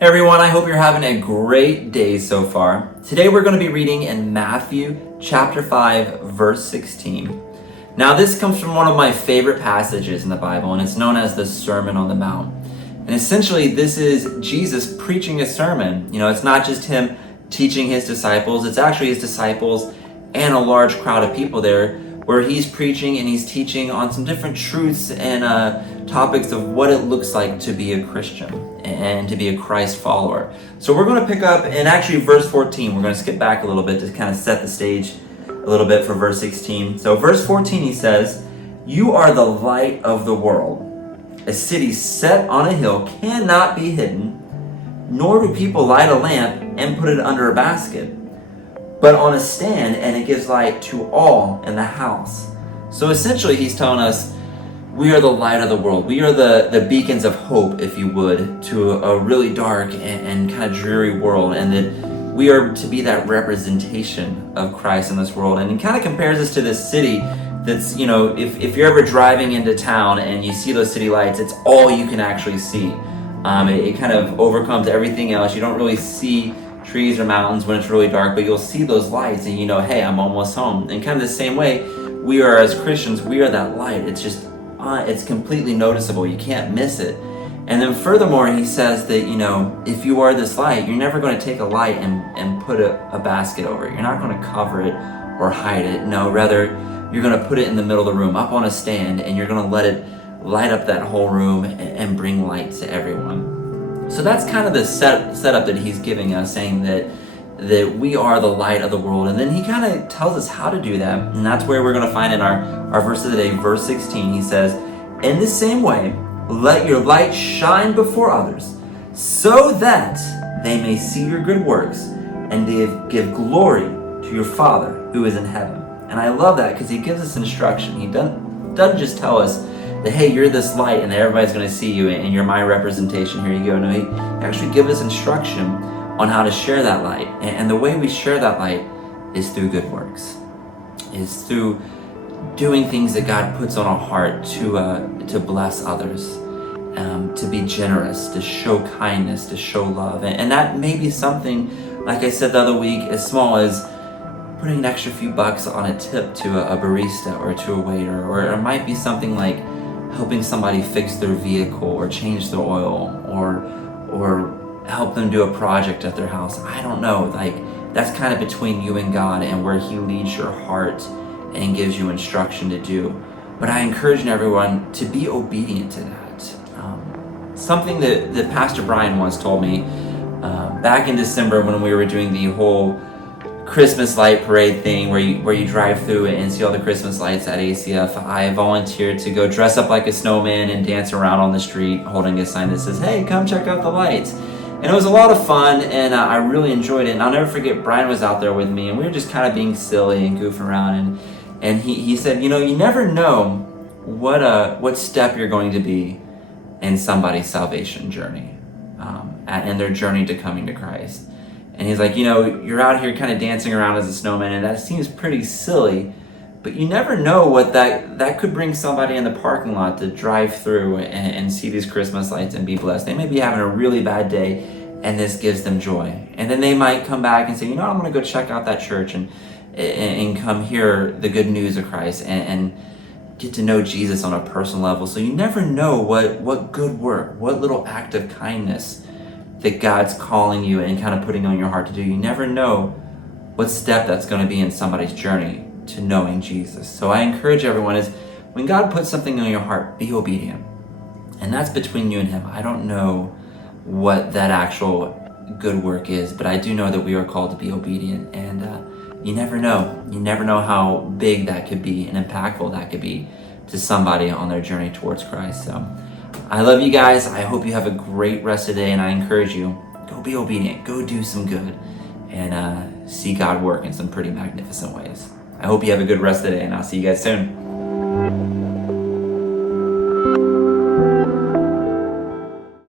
Hey everyone, I hope you're having a great day so far. Today we're going to be reading in Matthew chapter 5, verse 16. Now this comes from one of my favorite passages in the Bible, and it's known as the Sermon on the Mount. And essentially this is Jesus preaching a sermon. You know, it's not just him teaching his disciples, it's actually his disciples and a large crowd of people there where he's preaching and he's teaching on some different truths and topics of what it looks like to be a Christian and to be a Christ follower. So we're going to pick up in actually verse 14. We're going to skip back a little bit to kind of set the stage a little bit for verse 16. So verse 14 he says, "You are the light of the world. A city set on a hill cannot be hidden, nor do people light a lamp and put it under a basket, but on a stand, and it gives light to all in the house." So essentially he's telling us we are the light of the world. We are the beacons of hope, if you would, to a really dark and kind of dreary world, and that we are to be that representation of Christ in this world. And he kind of compares us to this city that's, you know, if you're ever driving into town and you see those city lights, it's all you can actually see. It kind of overcomes everything else. You don't really see trees or mountains when it's really dark, but you'll see those lights and you know, hey, I'm almost home. And kind of the same way, we are as Christians, we are that light. It's just, it's completely noticeable. You can't miss it. And then furthermore, he says that, you know, if you are this light, you're never going to take a light and put a basket over it. You're not going to cover it or hide it. No, rather, you're going to put it in the middle of the room, up on a stand, and you're going to let it light up that whole room and bring light to everyone. So that's kind of the setup that he's giving us, saying that we are the light of the world. And then he kind of tells us how to do that. And that's where we're going to find in our verse of the day, verse 16. He says, "In the same way, let your light shine before others, so that they may see your good works and give glory to your Father who is in heaven." And I love that because he gives us instruction. He doesn't just tell us that, hey, you're this light and that everybody's going to see you and you're my representation. Here you go. No, he actually gives us instruction on how to share that light. And the way we share that light is through good works, is through doing things that God puts on our heart to bless others, to be generous, to show kindness, to show love. And that may be something, like I said the other week, as small as putting an extra few bucks on a tip to a barista or to a waiter, or it might be something like helping somebody fix their vehicle or change their oil or help them do a project at their house. I don't know, like that's kind of between you and God and where he leads your heart and gives you instruction to do. But I encourage everyone to be obedient to that. Something that Pastor Brian once told me back in December when we were doing the whole Christmas light parade thing where you drive through it and see all the Christmas lights at ACF. I volunteered to go dress up like a snowman and dance around on the street holding a sign that says, "Hey, come check out the lights." And it was a lot of fun, and I really enjoyed it. And I'll never forget, Brian was out there with me, and we were just kind of being silly and goofing around. And he said, you know, you never know what step you're going to be in somebody's salvation journey, and their journey to coming to Christ. And he's like, you know, you're out here kind of dancing around as a snowman, and that seems pretty silly, but you never know what that could bring somebody in the parking lot to drive through and see these Christmas lights and be blessed. They may be having a really bad day, and this gives them joy. And then they might come back and say, you know, I'm going to go check out that church and come hear the good news of Christ and get to know Jesus on a personal level. So you never know what good work, what little act of kindness that God's calling you and kind of putting on your heart to do. You never know what step that's going to be in somebody's journey to knowing Jesus. So I encourage everyone is when God puts something on your heart, be obedient. And that's between you and him. I don't know what that actual good work is, but I do know that we are called to be obedient. And you never know. You never know how big that could be and impactful that could be to somebody on their journey towards Christ. So I love you guys. I hope you have a great rest of the day, and I encourage you, go be obedient, go do some good, and see God work in some pretty magnificent ways. I hope you have a good rest of the day, and I'll see you guys soon.